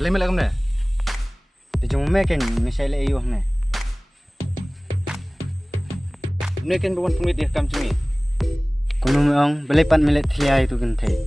Balik melek kamu deh. Dijung meken misalnya ayuh ne. Ini kan bukan pengit dia kam cumi. Kuno meong belipat milet tiai itu gentai.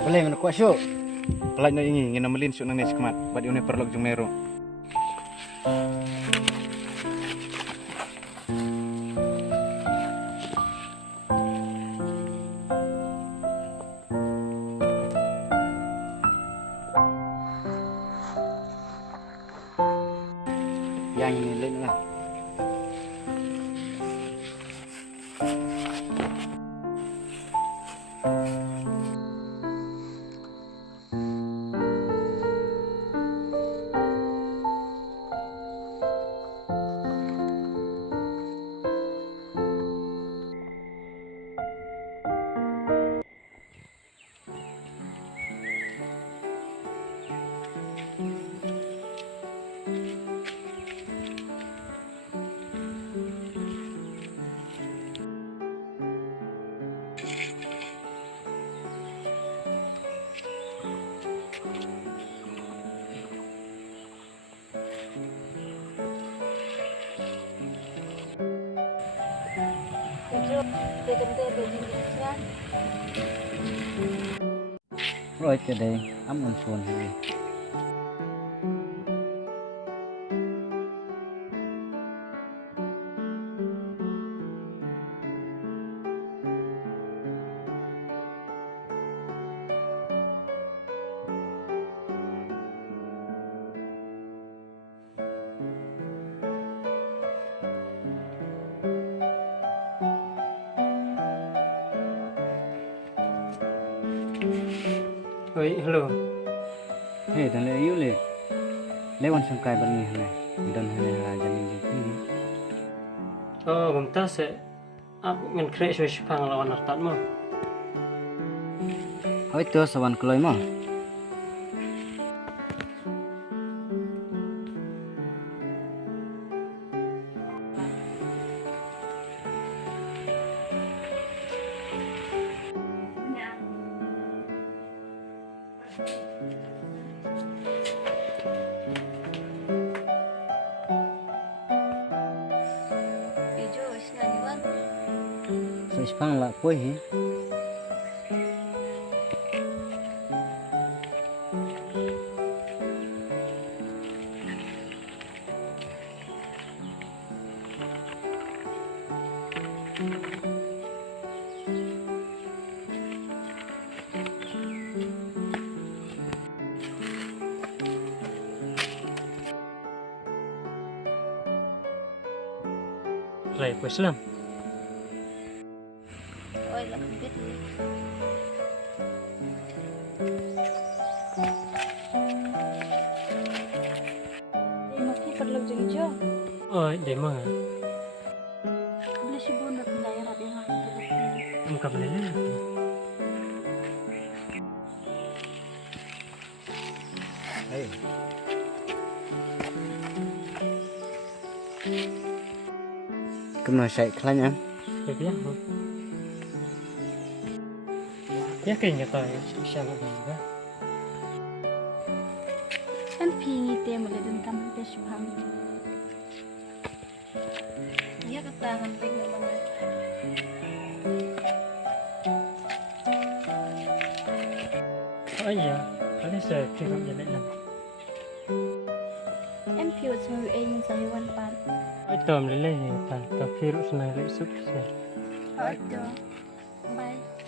Boleh mana kuat syuk. Pelak nak ingin melin syuk nang kemat. Bad ini perlu jung meru. Yang ini lain lah. Rồi cái đây ấm ấm xuân này. Oi, hello. Hei, dan le ayu le. Lewan sangkai bani này, dan hene ha jamin di sini. Oh, gumta se. Ap ngan kre shwe shpang lawan artat mo. Hoi tu sawan keloi mo. Sa spang la koi hi. Rai, pues lang. Ôi là không biết gì. thôi để mà Beli si bunut nilai rapi yang aku terus. muka beli lah. Hey. Kemana saya kelanya? Ya biar thôi. Ya kayaknya tahu siapa juga. Kan pingi teh mulai dan kamu teh suham. Iya ketahan pengen mana. Oh iya, kali saya kira jadi lah. Em phiêu chơi anh giải văn bản. Ôi tôm lấy tan, tập virus này lấy súc xe. Ở chỗ. Bye.